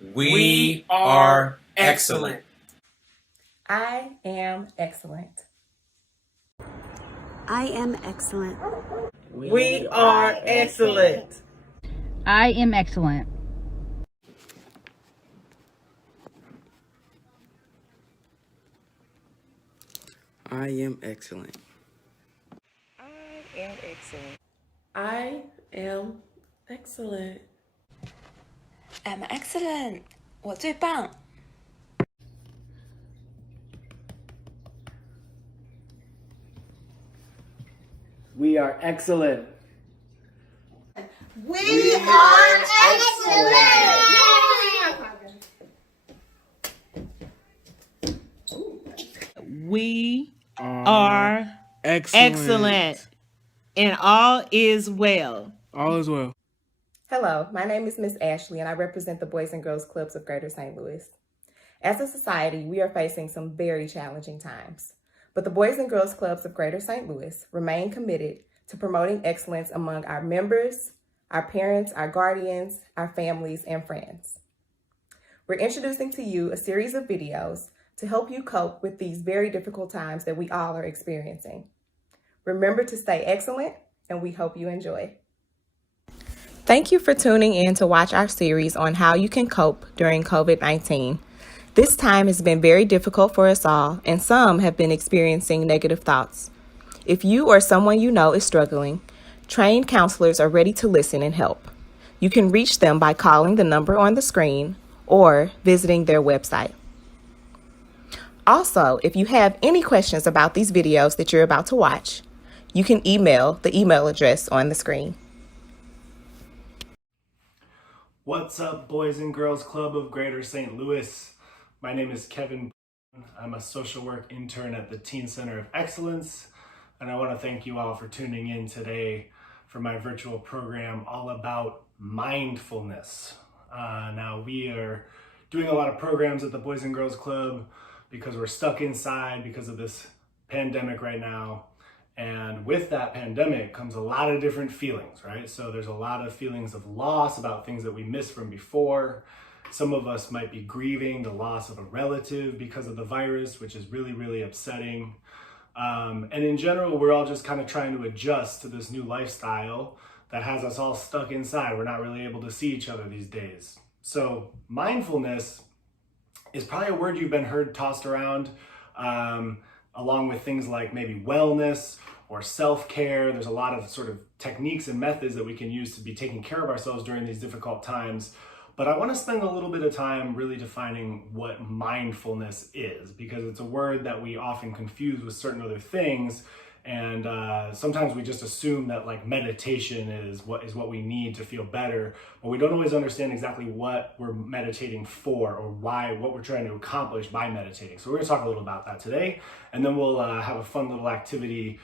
We are excellent. I am excellent. I am excellent. We are excellent. I am excellent. I am excellent. I am excellent. I am excellent. I'm excellent， 我最棒。We are excellent. We are excellent. We are excellent. And all is well. All is well. Hello, my name is Miss Ashley and I represent the Boys and Girls Clubs of Greater St. Louis. As a society, we are facing some very challenging times, but the Boys and Girls Clubs of Greater St. Louis remain committed to promoting excellence among our members, our parents, our guardians, our families, and friends. We're introducing to you a series of videos to help you cope with these very difficult times that we all are experiencing. Remember to stay excellent, and we hope you enjoy. Thank you for tuning in to watch our series on how you can cope during COVID-19. This time has been very difficult for us all, and some have been experiencing negative thoughts. If you or someone you know is struggling, trained counselors are ready to listen and help. You can reach them by calling the number on the screen or visiting their website. Also, if you have any questions about these videos that you're about to watch, you can email the email address on the screen. What's up, Boys and Girls Club of Greater St. Louis? My name is Kevin. I'm a social work intern at the Teen Center of Excellence, and I want to thank you all for tuning in today for my virtual program all about mindfulness. Now, we are doing a lot of programs at the Boys and Girls Club because we're stuck inside because of this pandemic right now. And with that pandemic comes a lot of different feelings, right? So there's a lot of feelings of loss about things that we missed from before. Some of us might be grieving the loss of a relative because of the virus, which is really, really upsetting. And in general, we're all just kind of trying to adjust to this new lifestyle that has us all stuck inside. We're not really able to see each other these days. So mindfulness is probably a word you've been heard tossed around, along with things like maybe wellness or self-care. There's a lot of sort of techniques and methods that we can use to be taking care of ourselves during these difficult times. But I want to spend a little bit of time really defining what mindfulness is, because it's a word that we often confuse with certain other things. And sometimes we just assume that like meditation is what we need to feel better, but we don't always understand exactly what we're meditating for or what we're trying to accomplish by meditating. So we're going to talk a little about that today, and then we'll have a fun little activity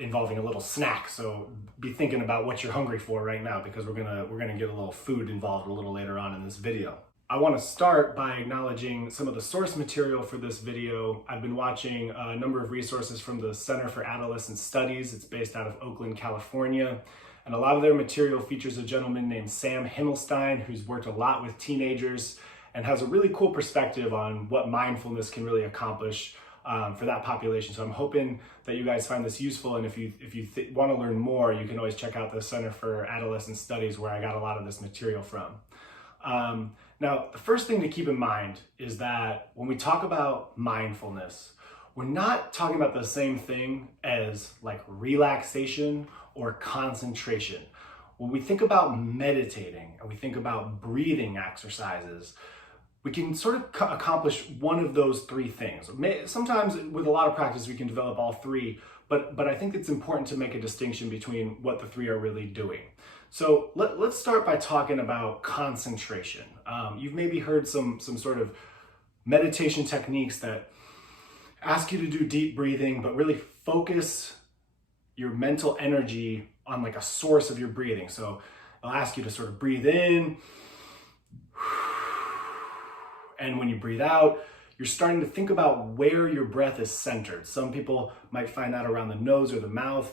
involving a little snack. So be thinking about what you're hungry for right now, because we're gonna get a little food involved a little later on in this video. I want to start by acknowledging some of the source material for this video. I've been watching a number of resources from the Center for Adolescent Studies. It's based out of Oakland, California. And a lot of their material features a gentleman named Sam Himmelstein, who's worked a lot with teenagers and has a really cool perspective on what mindfulness can really accomplish for that population. So I'm hoping that you guys find this useful. And if you want to learn more, you can always check out the Center for Adolescent Studies, where I got a lot of this material from. Now, the first thing to keep in mind is that when we talk about mindfulness, we're not talking about the same thing as like relaxation or concentration. When we think about meditating and we think about breathing exercises, we can sort of accomplish one of those three things. Sometimes with a lot of practice, we can develop all three, but I think it's important to make a distinction between what the three are really doing. So let's start by talking about concentration. You've maybe heard some sort of meditation techniques that ask you to do deep breathing, but really focus your mental energy on like a source of your breathing. So I'll ask you to sort of breathe in, and when you breathe out, you're starting to think about where your breath is centered. Some people might find that around the nose or the mouth.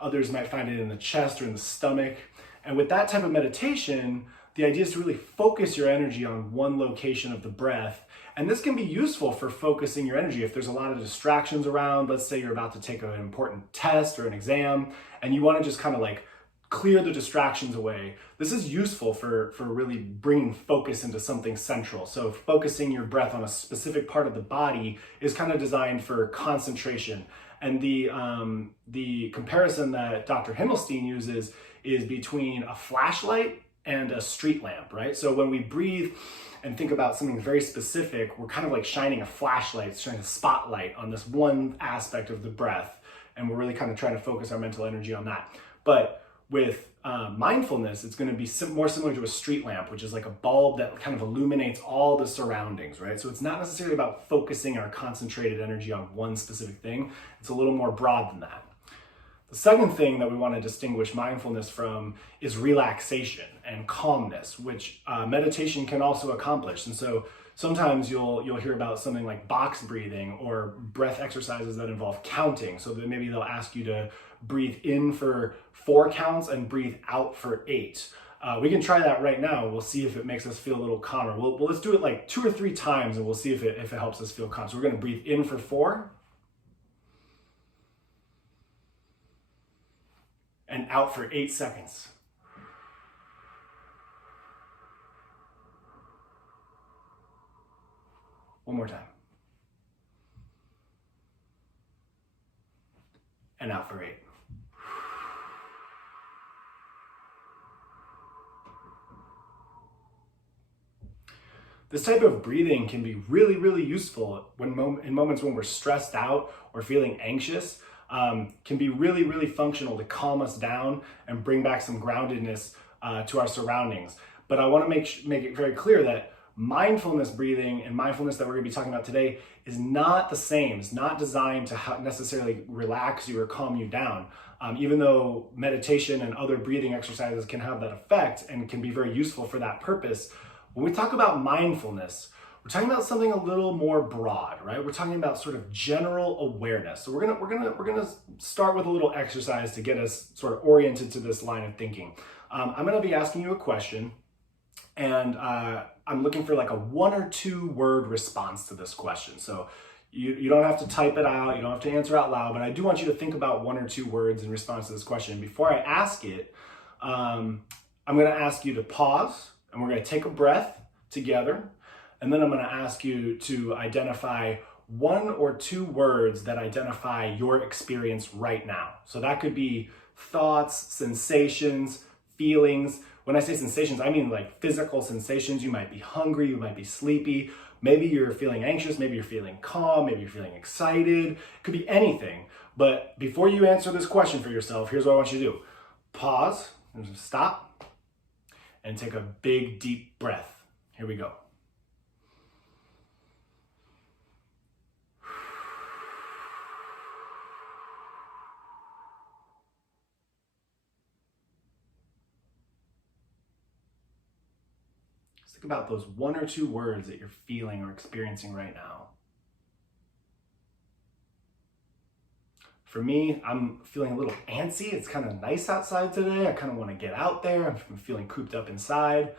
Others might find it in the chest or in the stomach. And with that type of meditation, the idea is to really focus your energy on one location of the breath. And this can be useful for focusing your energy if there's a lot of distractions around. Let's say you're about to take an important test or an exam and you want to just kind of like clear the distractions away. This is useful for really bringing focus into something central. So focusing your breath on a specific part of the body is kind of designed for concentration. And the comparison that Dr. Himmelstein uses is between a flashlight and a street lamp, right? So when we breathe and think about something very specific, we're kind of like shining a flashlight, shining a spotlight on this one aspect of the breath. And we're really kind of trying to focus our mental energy on that. But with mindfulness, it's going to be more similar to a street lamp, which is like a bulb that kind of illuminates all the surroundings, right? So it's not necessarily about focusing our concentrated energy on one specific thing. It's a little more broad than that. The second thing that we want to distinguish mindfulness from is relaxation and calmness, which meditation can also accomplish. And so sometimes you'll hear about something like box breathing or breath exercises that involve counting. So that maybe they'll ask you to breathe in for 4 counts and breathe out for 8. We can try that right now. We'll see if it makes us feel a little calmer. Well, let's do it like 2 or 3 times and we'll see if it helps us feel calm. So we're going to breathe in for 4 and out for 8 seconds. One more time. And out for 8. This type of breathing can be really, really useful in moments when we're stressed out or feeling anxious. Can be really, really functional to calm us down and bring back some groundedness to our surroundings. But I want to make it very clear that mindfulness breathing and mindfulness that we're going to be talking about today is not the same. It's not designed to necessarily relax you or calm you down. Even though meditation and other breathing exercises can have that effect and can be very useful for that purpose, when we talk about mindfulness, we're talking about something a little more broad, right? We're talking about sort of general awareness. So we're gonna start with a little exercise to get us sort of oriented to this line of thinking. I'm gonna be asking you a question, and I'm looking for like a 1 or 2 word response to this question. So you don't have to type it out, you don't have to answer out loud, but I do want you to think about 1 or 2 words in response to this question. Before I ask it, I'm gonna ask you to pause, and we're gonna take a breath together. And then I'm going to ask you to identify 1 or 2 words that identify your experience right now. So that could be thoughts, sensations, feelings. When I say sensations, I mean like physical sensations. You might be hungry, you might be sleepy. Maybe you're feeling anxious, maybe you're feeling calm, maybe you're feeling excited. It could be anything. But before you answer this question for yourself, here's what I want you to do. Pause, stop, and take a big, deep breath. Here we go. Think about those 1 or 2 words that you're feeling or experiencing right now. For me, I'm feeling a little antsy. It's kind of nice outside today. I kind of want to get out there. I'm feeling cooped up inside.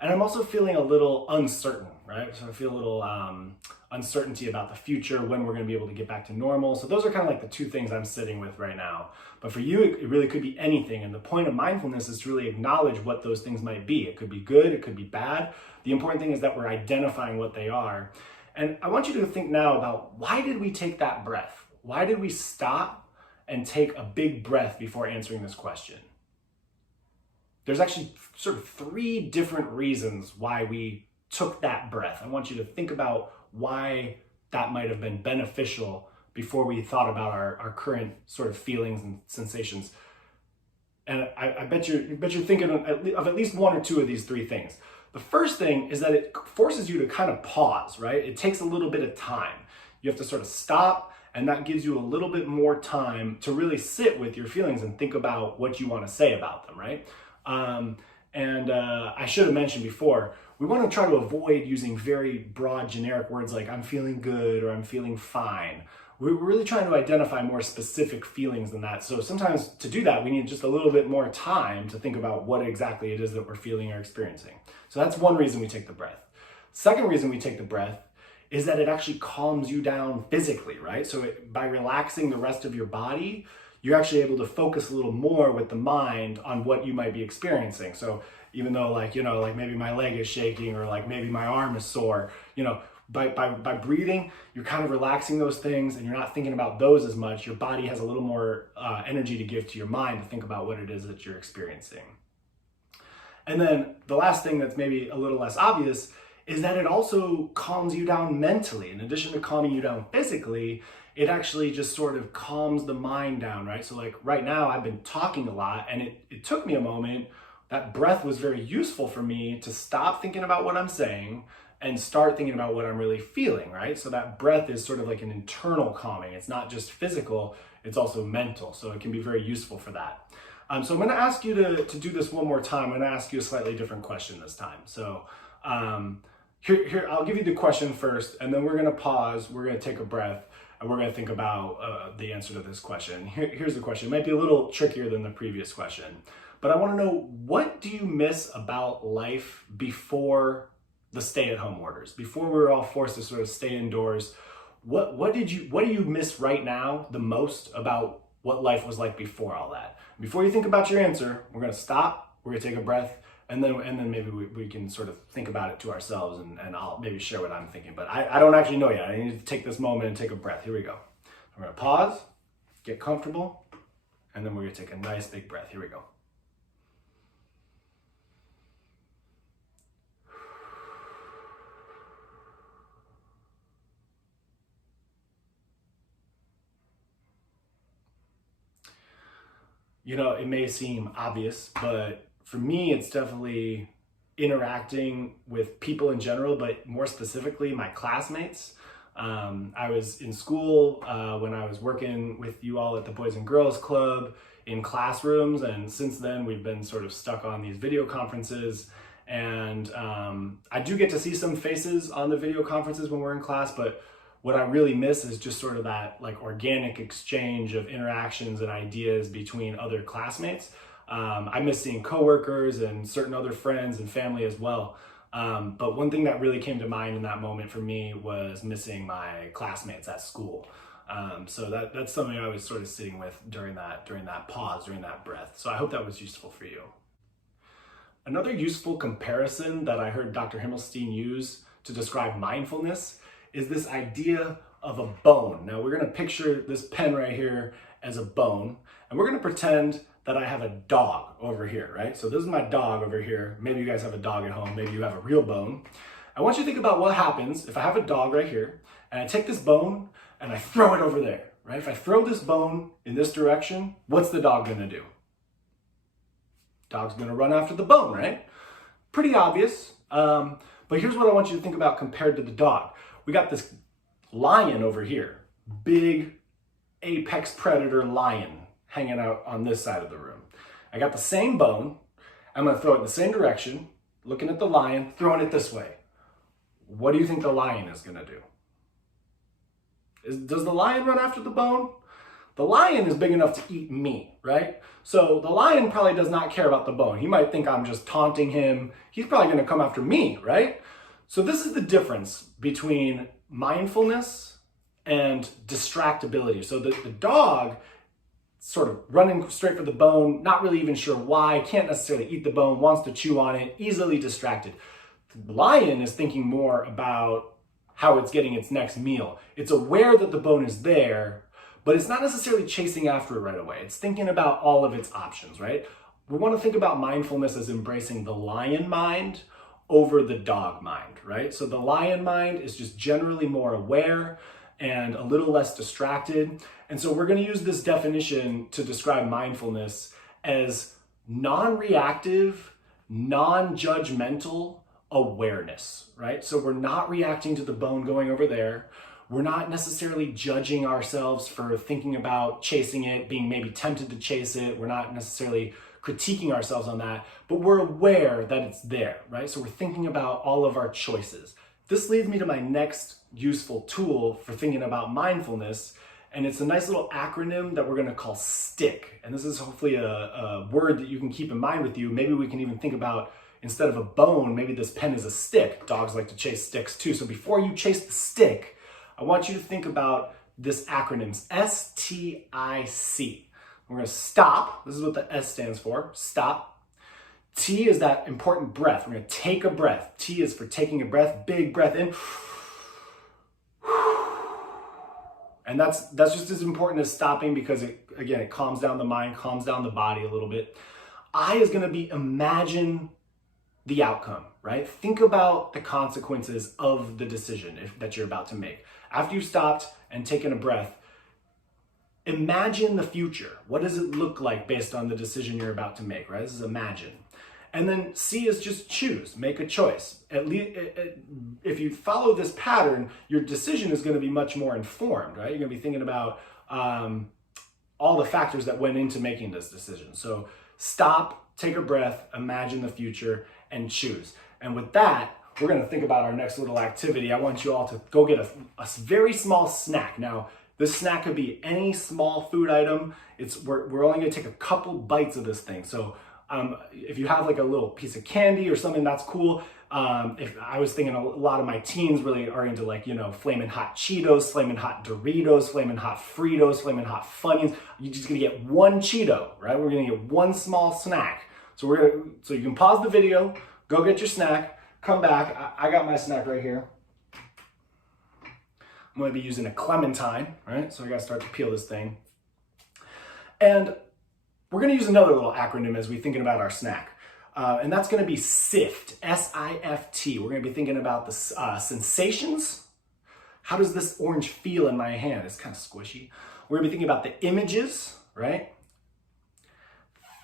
And I'm also feeling a little uncertain, right? So I feel a little uncertainty about the future, when we're going to be able to get back to normal. So those are kind of like the 2 things I'm sitting with right now. But for you, it really could be anything. And the point of mindfulness is to really acknowledge what those things might be. It could be good, it could be bad. The important thing is that we're identifying what they are. And I want you to think now about, why did we take that breath? Why did we stop and take a big breath before answering this question? There's actually sort of 3 different reasons why we took that breath. I want you to think about why that might have been beneficial before we thought about our current sort of feelings and sensations. And I bet you're thinking of at least 1 or 2 of these 3 things. The first thing is that it forces you to kind of pause, right? It takes a little bit of time. You have to sort of stop, and that gives you a little bit more time to really sit with your feelings and think about what you want to say about them, right? I should have mentioned before, we want to try to avoid using very broad, generic words like I'm feeling good or I'm feeling fine. we're really trying to identify more specific feelings than that. So sometimes to do that, we need just a little bit more time to think about what exactly it is that we're feeling or experiencing. So that's one reason we take the breath. Second reason we take the breath is that it actually calms you down physically, right? So by relaxing the rest of your body, you're actually able to focus a little more with the mind on what you might be experiencing. So even though like maybe my leg is shaking or like maybe my arm is sore, by breathing, you're kind of relaxing those things and you're not thinking about those as much. Your body has a little more energy to give to your mind to think about what it is that you're experiencing. And then the last thing that's maybe a little less obvious is that it also calms you down mentally. In addition to calming you down physically, it actually just sort of calms the mind down, right? So like right now I've been talking a lot and it took me a moment. That breath was very useful for me to stop thinking about what I'm saying and start thinking about what I'm really feeling, right? So that breath is sort of like an internal calming. It's not just physical, it's also mental. So it can be very useful for that. So I'm gonna ask you to do this one more time. I'm gonna ask you a slightly different question this time. So here, I'll give you the question first, and then we're gonna pause, we're gonna take a breath, and we're gonna think about the answer to this question. Here's the question. It might be a little trickier than the previous question, but I wanna know, what do you miss about life before the stay-at-home orders, before we were all forced to sort of stay indoors? What do you miss right now the most about what life was like before all that? Before you think about your answer, we're gonna stop, we're gonna take a breath, and then maybe we can sort of think about it to ourselves, and I'll maybe share what I'm thinking, but I don't actually know yet. I need to take this moment and take a breath. Here we go. We're gonna pause, get comfortable, and then we're gonna take a nice big breath. Here we go. It may seem obvious, but for me, it's definitely interacting with people in general, but more specifically, my classmates. I was in school when I was working with you all at the Boys and Girls Club in classrooms, and since then, we've been sort of stuck on these video conferences. And I do get to see some faces on the video conferences when we're in class, but what I really miss is just sort of that like organic exchange of interactions and ideas between other classmates. I miss seeing coworkers and certain other friends and family as well. But one thing that really came to mind in that moment for me was missing my classmates at school. So that's something I was sort of sitting with during that pause, during that breath. So I hope that was useful for you. Another useful comparison that I heard Dr. Himmelstein use to describe mindfulness is this idea of a bone. Now we're gonna picture this pen right here as a bone, and we're gonna pretend that I have a dog over here, right? So this is my dog over here. Maybe you guys have a dog at home, maybe you have a real bone. I want you to think about what happens if I have a dog right here, and I take this bone and I throw it over there, right? If I throw this bone in this direction, what's the dog gonna do? Dog's gonna run after the bone, right? Pretty obvious, but here's what I want you to think about compared to the dog. We got this lion over here, big apex predator lion hanging out on this side of the room. I got the same bone. I'm gonna throw it in the same direction, looking at the lion, throwing it this way. What do you think the lion is gonna do? Does the lion run after the bone? The lion is big enough to eat me, right? So the lion probably does not care about the bone. He might think I'm just taunting him. He's probably gonna come after me, right? So this is the difference between mindfulness and distractibility. So the dog sort of running straight for the bone, not really even sure why, can't necessarily eat the bone, wants to chew on it, easily distracted. The lion is thinking more about how it's getting its next meal. It's aware that the bone is there, but it's not necessarily chasing after it right away. It's thinking about all of its options, right? We want to think about mindfulness as embracing the lion mind over the dog mind, right? So the lion mind is just generally more aware and a little less distracted. And so we're going to use this definition to describe mindfulness as non-reactive, non-judgmental awareness, right? So we're not reacting to the bone going over there. We're not necessarily judging ourselves for thinking about chasing it, being maybe tempted to chase it. We're not necessarily critiquing ourselves on that, but we're aware that it's there, right? So we're thinking about all of our choices. This leads me to my next useful tool for thinking about mindfulness, And it's a nice little acronym that we're gonna call STICK. And this is hopefully a word that you can keep in mind with you. Maybe we can even think about, instead of a bone, maybe this pen is a stick. Dogs like to chase sticks too. So before you chase the stick, I want you to think about this acronym, STIC. We're gonna stop. This is what the S stands for, stop. T is that important breath. We're gonna take a breath. T is for taking a breath, big breath in. And that's just as important as stopping, because it calms down the mind, calms down the body a little bit. I is gonna be imagine the outcome, right? Think about the consequences of the decision that you're about to make. After you've stopped and taken a breath, imagine the future. What does it look like based on the decision you're about to make, right? This is imagine. And then C is just choose, make a choice. At least if you follow this pattern, your decision is going to be much more informed, right? You're going to be thinking about all the factors that went into making this decision. So stop, take a breath, imagine the future, and choose. And with that, we're going to think about our next little activity. I want you all to go get a very small snack. Now, this snack could be any small food item. We're only going to take a couple bites of this thing. So if you have like a little piece of candy or something, that's cool. If I was thinking a lot of my teens really are into, like, you know, Flamin' Hot Cheetos, Flamin' Hot Doritos, Flamin' Hot Fritos, Flamin' Hot Funyuns. You're just gonna get one Cheeto, right? We're gonna get one small snack. So so you can pause the video, go get your snack, come back. I got my snack right here. I'm gonna be using a clementine, right? So I gotta start to peel this thing. And we're gonna use another little acronym as we're thinking about our snack. And that's gonna be SIFT, S-I-F-T. We're gonna be thinking about the sensations. How does this orange feel in my hand? It's kind of squishy. We're gonna be thinking about the images, right?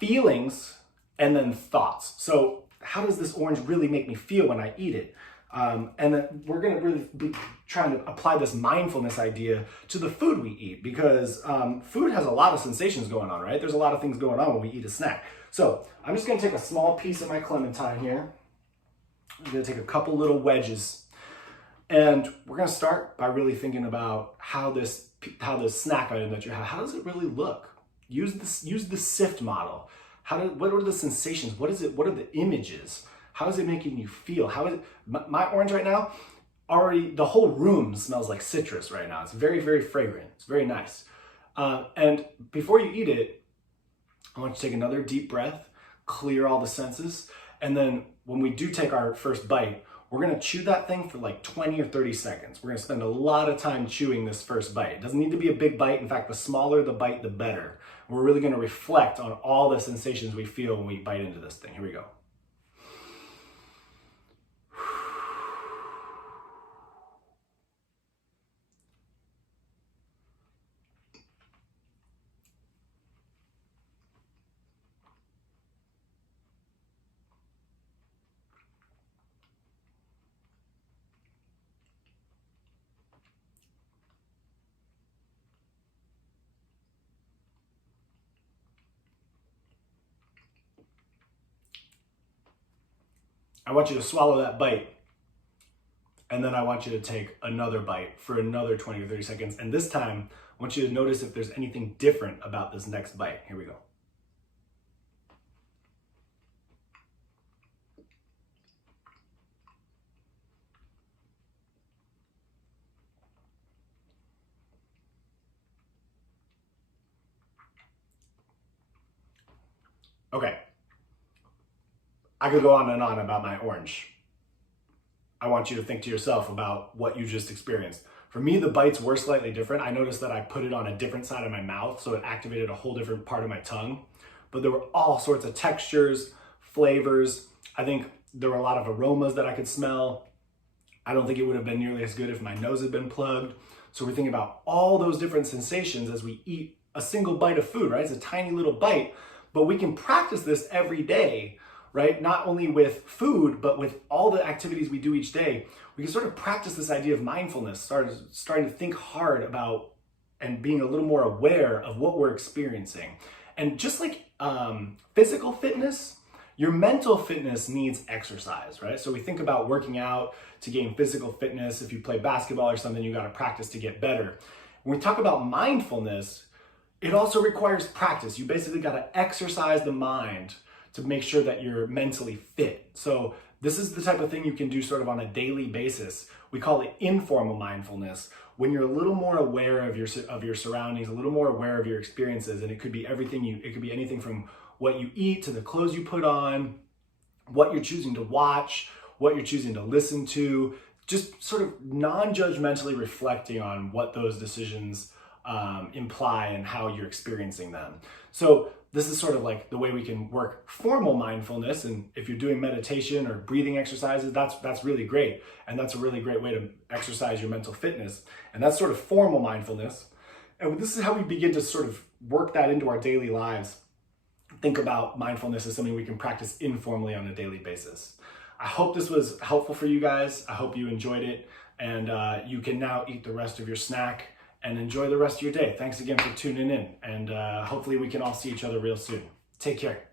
Feelings, and then thoughts. So how does this orange really make me feel when I eat it? And then we're gonna really be trying to apply this mindfulness idea to the food we eat, because food has a lot of sensations going on, right? There's a lot of things going on when we eat a snack. So I'm just gonna take a small piece of my clementine here. I'm gonna take a couple little wedges, and we're gonna start by really thinking about how this snack item that you have, how does it really look? Use the SIFT model. What are the sensations? What are the images? How is it making you feel? How is it, my orange right now, already the whole room smells like citrus right now. It's very, very fragrant. It's very nice. And before you eat it, I want you to take another deep breath, clear all the senses. And then when we do take our first bite, we're gonna chew that thing for like 20 or 30 seconds. We're gonna spend a lot of time chewing this first bite. It doesn't need to be a big bite. In fact, the smaller the bite, the better. We're really gonna reflect on all the sensations we feel when we bite into this thing. Here we go. I want you to swallow that bite, and then I want you to take another bite for another 20 or 30 seconds. And this time, I want you to notice if there's anything different about this next bite. Here we go. Okay. I could go on and on about my orange. I want you to think to yourself about what you just experienced. For me, the bites were slightly different. I noticed that I put it on a different side of my mouth, so it activated a whole different part of my tongue. But there were all sorts of textures, flavors. I think there were a lot of aromas that I could smell. I don't think it would have been nearly as good if my nose had been plugged. So we're thinking about all those different sensations as we eat a single bite of food, right? It's a tiny little bite, but we can practice this every day, right? Not only with food, but with all the activities we do each day. We can sort of practice this idea of mindfulness, starting to think hard about and being a little more aware of what we're experiencing. And just like physical fitness, your mental fitness needs exercise, right? So we think about working out to gain physical fitness. If you play basketball or something, you got to practice to get better. When we talk about mindfulness, it also requires practice. You basically got to exercise the mind to make sure that you're mentally fit. So this is the type of thing you can do sort of on a daily basis. We call it informal mindfulness, when you're a little more aware of your surroundings, a little more aware of your experiences, and it could be it could be anything from what you eat to the clothes you put on, what you're choosing to watch, what you're choosing to listen to, just sort of non-judgmentally reflecting on what those decisions imply and how you're experiencing them. So this is sort of like the way we can work formal mindfulness. And if you're doing meditation or breathing exercises, that's really great. And that's a really great way to exercise your mental fitness. And that's sort of formal mindfulness. And this is how we begin to sort of work that into our daily lives. Think about mindfulness as something we can practice informally on a daily basis. I hope this was helpful for you guys. I hope you enjoyed it. And you can now eat the rest of your snack and enjoy the rest of your day. Thanks again for tuning in. And hopefully we can all see each other real soon. Take care.